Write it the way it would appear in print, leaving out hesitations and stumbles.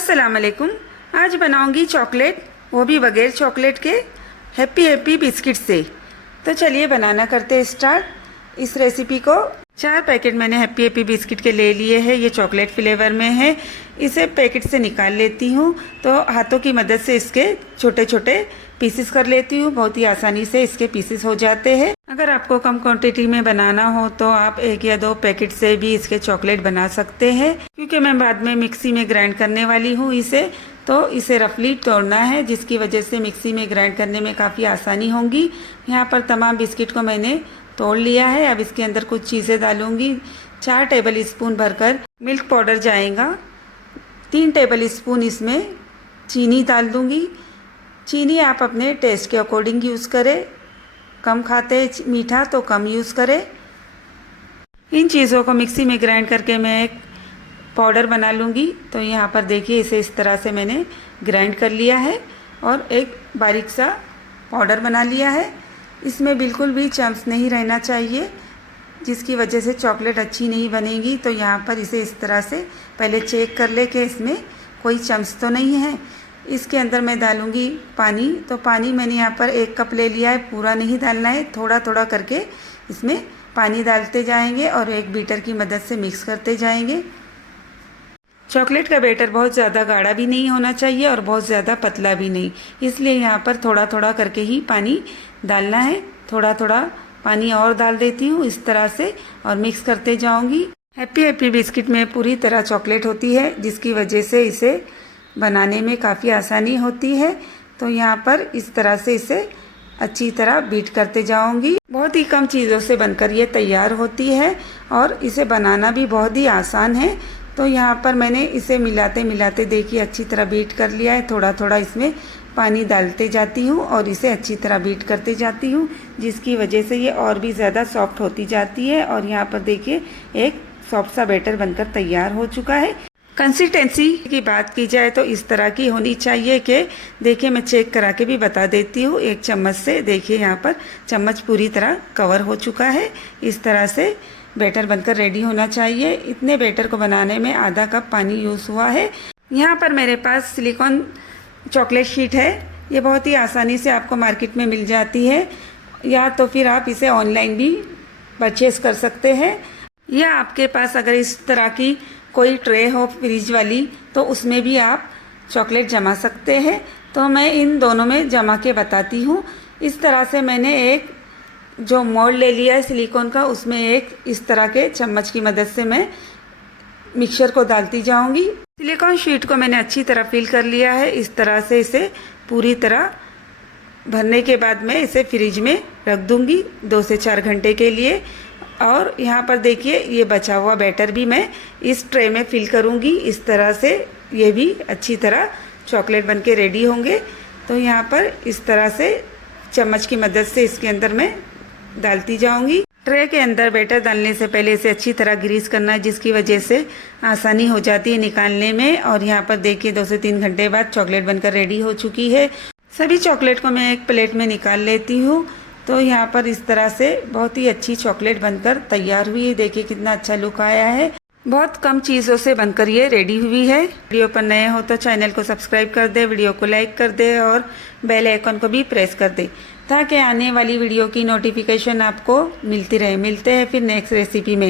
अस्सलाम वालेकुम। आज बनाऊंगी चॉकलेट, वो भी बगैर चॉकलेट के हैप्पी हैप्पी बिस्किट से। तो चलिए बनाना करते हैं स्टार्ट इस रेसिपी को। 4 पैकेट मैंने हैप्पी हैप्पी बिस्किट के ले लिए हैं। ये चॉकलेट फ्लेवर में है। इसे पैकेट से निकाल लेती हूँ तो हाथों की मदद से इसके छोटे छोटे पीसेस कर लेती हूँ। बहुत ही आसानी से इसके पीसेस हो जाते हैं। अगर आपको कम क्वांटिटी में बनाना हो तो आप 1 या 2 पैकेट से भी इसके चॉकलेट बना सकते हैं। क्योंकि मैं बाद में मिक्सी में ग्राइंड करने वाली हूँ इसे, तो इसे रफली तोड़ना है, जिसकी वजह से मिक्सी में ग्राइंड करने में काफ़ी आसानी होगी। यहाँ पर तमाम बिस्किट को मैंने तोड़ लिया है। अब इसके अंदर कुछ चीज़ें डालूंगी। 4 टेबल स्पून भरकर मिल्क पाउडर जाएगा। 3 टेबल स्पून इसमें चीनी डाल दूंगी। चीनी आप अपने टेस्ट के अकॉर्डिंग यूज़ करें। कम खाते मीठा तो कम यूज़ करें। इन चीज़ों को मिक्सी में ग्राइंड करके मैं एक पाउडर बना लूँगी। तो यहाँ पर देखिए इसे इस तरह से मैंने ग्राइंड कर लिया है और एक बारीक सा पाउडर बना लिया है। इसमें बिल्कुल भी चम्स नहीं रहना चाहिए, जिसकी वजह से चॉकलेट अच्छी नहीं बनेगी। तो यहाँ पर इसे इस तरह से पहले चेक कर ले कि इसमें कोई चम्स तो नहीं है। इसके अंदर मैं डालूँगी पानी। तो पानी मैंने यहाँ पर 1 कप ले लिया है। पूरा नहीं डालना है, थोड़ा थोड़ा करके इसमें पानी डालते जाएंगे और एक बीटर की मदद से मिक्स करते जाएंगे। चॉकलेट का बैटर बहुत ज़्यादा गाढ़ा भी नहीं होना चाहिए और बहुत ज़्यादा पतला भी नहीं, इसलिए यहाँ पर थोड़ा थोड़ा करके ही पानी डालना है। थोड़ा थोड़ा पानी और डाल देती हूँ इस तरह से और मिक्स करते जाऊँगी। हैप्पी हैप्पी बिस्किट में पूरी तरह चॉकलेट होती है, जिसकी वजह से इसे बनाने में काफ़ी आसानी होती है। तो यहाँ पर इस तरह से इसे अच्छी तरह बीट करते जाऊंगी। बहुत ही कम चीज़ों से बनकर ये तैयार होती है और इसे बनाना भी बहुत ही आसान है। तो यहाँ पर मैंने इसे मिलाते मिलाते देखिए अच्छी तरह बीट कर लिया है। थोड़ा थोड़ा इसमें पानी डालते जाती हूँ और इसे अच्छी तरह बीट करते जाती हूँ, जिसकी वजह से ये और भी ज़्यादा सॉफ्ट होती जाती है। और यहाँ पर देखिए एक सॉफ्ट सा बैटर बनकर तैयार हो चुका है। कंसिस्टेंसी की बात की जाए तो इस तरह की होनी चाहिए कि देखिए मैं चेक करा के भी बता देती हूँ। 1 चम्मच से देखिए यहाँ पर चम्मच पूरी तरह कवर हो चुका है। इस तरह से बैटर बनकर रेडी होना चाहिए। इतने बैटर को बनाने में आधा कप पानी यूज़ हुआ है। यहाँ पर मेरे पास सिलिकॉन चॉकलेट शीट है। ये बहुत ही आसानी से आपको मार्केट में मिल जाती है, या तो फिर आप इसे ऑनलाइन भी परचेस कर सकते हैं। या आपके पास अगर इस तरह की कोई ट्रे हो फ्रिज वाली तो उसमें भी आप चॉकलेट जमा सकते हैं। तो मैं इन दोनों में जमा के बताती हूँ। इस तरह से मैंने एक जो मोल्ड ले लिया है सिलिकॉन का, उसमें एक इस तरह के चम्मच की मदद से मैं मिक्सचर को डालती जाऊँगी। सिलिकॉन शीट को मैंने अच्छी तरह फिल कर लिया है। इस तरह से इसे पूरी तरह भरने के बाद मैं इसे फ्रिज में रख दूँगी 2 से 4 घंटे के लिए। और यहाँ पर देखिए ये बचा हुआ बैटर भी मैं इस ट्रे में फिल करूँगी। इस तरह से ये भी अच्छी तरह चॉकलेट बनके रेडी होंगे। तो यहाँ पर इस तरह से चम्मच की मदद से इसके अंदर मैं डालती जाऊँगी। ट्रे के अंदर बैटर डालने से पहले इसे अच्छी तरह ग्रीस करना है, जिसकी वजह से आसानी हो जाती है निकालने में। और यहाँ पर देखिए 2 से 3 घंटे बाद चॉकलेट बनकर रेडी हो चुकी है। सभी चॉकलेट को मैं एक प्लेट में निकाल लेती हूँ। तो यहाँ पर इस तरह से बहुत ही अच्छी चॉकलेट बनकर तैयार हुई है। देखिए कितना अच्छा लुक आया है। बहुत कम चीज़ों से बनकर ये रेडी हुई है। वीडियो पर नए हो तो चैनल को सब्सक्राइब कर दे, वीडियो को लाइक कर दे और बेल आइकन को भी प्रेस कर दे, ताकि आने वाली वीडियो की नोटिफिकेशन आपको मिलती रहे। मिलते हैं फिर नेक्स्ट रेसिपी में।